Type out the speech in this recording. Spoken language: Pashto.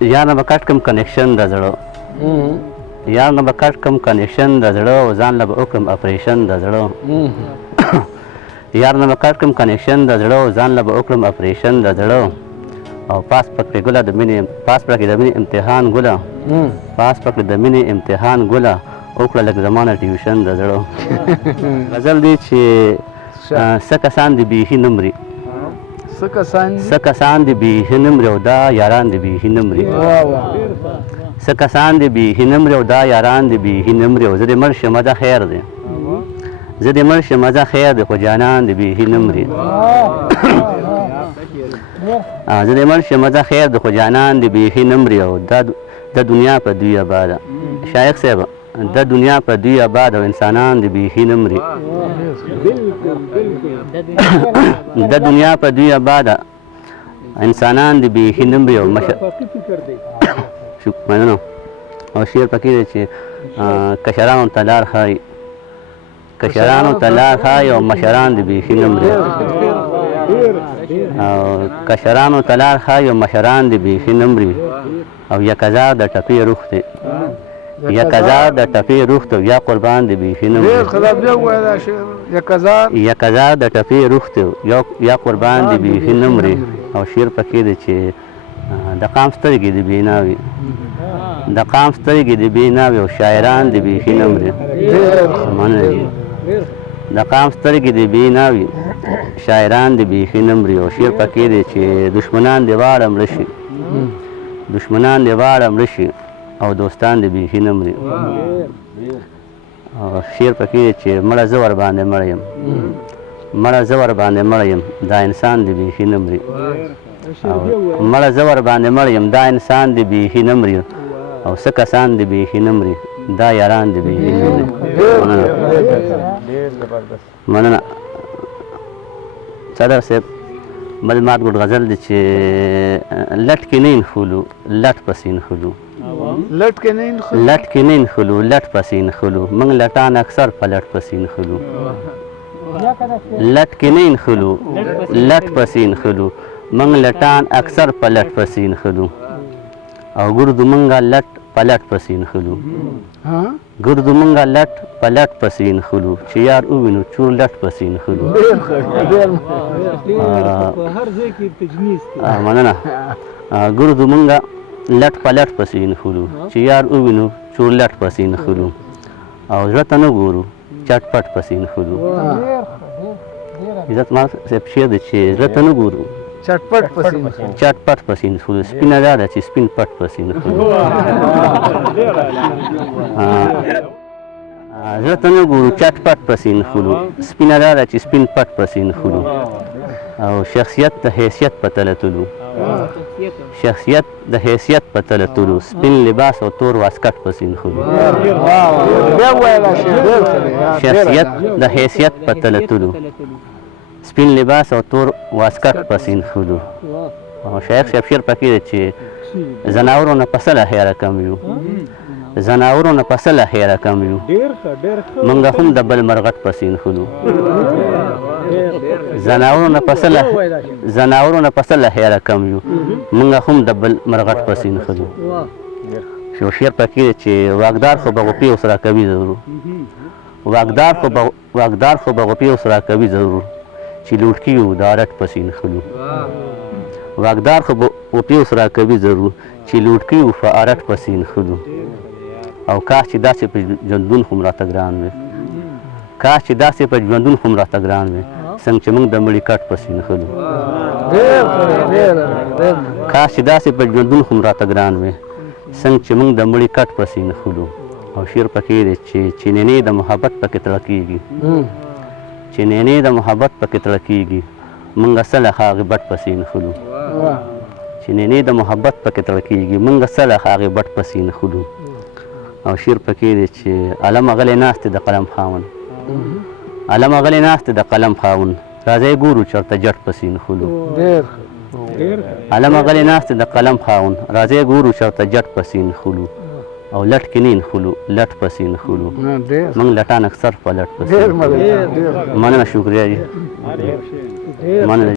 یار نه به کټ کم کنیکشن د زړه یار نه به کټ کم کنیکشن د زړه او ځان له به وکړم اپریشن د زړه یار نه به کټ کم کنیکشن د زړه او ځان له به وکړم اپریشن د زړه او پاس پکړې ګله د مینې پاس پکړې د مینې امتحان ګله پاس پکړې د مینې امتحان ګله وکړه لږ زمانه ټیوشن د زړه غزل دی چې څه کسان دي بیخي نه مري څه کسان دي بیخي نه مري او دا یاران دي بیخي نه مري څه کسان دي بیخي نه مري او دا یاران دي بیخي نه مري او زه دې مړ شمه ده خیر دی زه دې مړ شمه ده خیر دی خو جانان دي بیخي نه مري زه دې مړ شمه ده خیر دی خو جانان دي بیخي نه مري او د دنیا په دوی آباده شایق صاحب د دنیا په دوی آباد او انسانان دي بیخي نه مري د دنیا په دوی آباد انسانان دي بیخي نه مري او مننه او شعر پکې دی چې کشرانو ته لار ښایي کشرانو ته لار ښایي او مشران دي بیخي نه مري او کشرانو ته لار ښایي او مشران دي بیخي نه مري او یک هزار د ټپې روح دی یک هزار د ټپې روح ته یا قربان دی بیخي نه مري یک هزار د ټپې روح ته یا قربان دی بیخي نه مري او شعر پکې دی چې د قام سترګې دي بېناوي د قام سترګې دي بېناوي او شاعران دي بیخي نه مري د قام سترګې دي بېناوي شاعران دي بیخي نه مري او شعر پکې دی چې دشمنان دې واړه مړه شي دشمنان دې واړه مړه شي او دوستان دې بیخي نه مري او شعر پکې دی چې مړه زه ورباندې مړه یم مړه زه ورباندې مړه یم دا انسان دې بیخي نه مري مړه زه ورباندې مړه یم دا انسان دې بیخي نه مري او څه کسان دې بیخي نه مري دا یاران دې بیخي نه مري مننه صدر صاحب بل مات ګډ غزل دی چې لټ کې نه انخلو لټ پسې انخلو لټ کې نه انخلو لټ پسې انخلو موږ لټان اکثر په لټ پسې انخلو لټ کې نه انخلو لټ پسې انخلو موږ لټان اکثر په لټ پسې انخلو او ګردو موږ لټ په لټ پسې انخلو ګردو موږ لټ په لټ پسې انخلو چې یار ووینو چور لټ پسې انخلو مننه ګردو موږ لټ په لټ پسې انخلو چې یار ووینو چور لټ پسې انخلو او زړه ته نه ګورو چټ پټ پسې انخلو عزت مال صاحب شعر دی چې زړه ته نه ګورو چټ پټ پسې انخلو سپینه دا ده چې سپین پټ پسې انخلو زړه ته نه ګورو چټ پټ پسې انخلو سپینه دا ده چې سپین پټ پسې انخلو او شخصیت د حیثیت په تله تلو شخصیت د حیثیت په تله تلو سپین لباس او تور واسکټ پسې انخلو شخصیت د حیثیت په تله تلو سپین لباس او تور واسکټ پسې انخلو او شایق صاحب شعر پکې دی چې زناورو نه په سله حیره کم یو زناورو نه په سله حیره کم یو موږ هم د بل مرغټ پسې انخلو زناورو نه په سله حیره کم یو موږ هم د بل مرغټ پسې انخلو شو شعر پکې دی چې واکدار خو به غوپې اوس راکوي ضرور واکدار خو به غوپې اوس راکوي ضرور چې لوټ کیو د رټ پسې انخلو واکدار خو به غوپې اوس راکوي ضرور چې لوټ کیو په ارټ پسې انخلو او کاش چې داسې په ژوندون خو م راته ګران وي کاش چې داسې په ژوندون خو م راته ګران وي څنګه چې موږ د مړي کټ پسې انخلو کاش چې داسې په ژوندون خو م راته ګران وي څنګه چې موږ د مړي کټ پسې انخلو او شعر پکې دی چې چینینې د محبت پکې تړه کېږي چینینې د محبت پکې تړه کېږي موږ سله هغې بټ پسې انخلو چینینې د محبت پکې تړه کېږي موږ سله هغې بټ پسې انخلو او شعر پکې دی چې علم غلی ناست د قلم خاوند علم غلی ناست د قلم خاوند راځئ ګورو چېرته جټ پسې انخلو علم غلی ناست د قلم خاوند راځئ ګورو چېرته جټ پسې انخلو او لټ کې نه انخلو لټ پسې انخلو موږ لټان اکثر په لټ پسې مننه شکریه جی مننه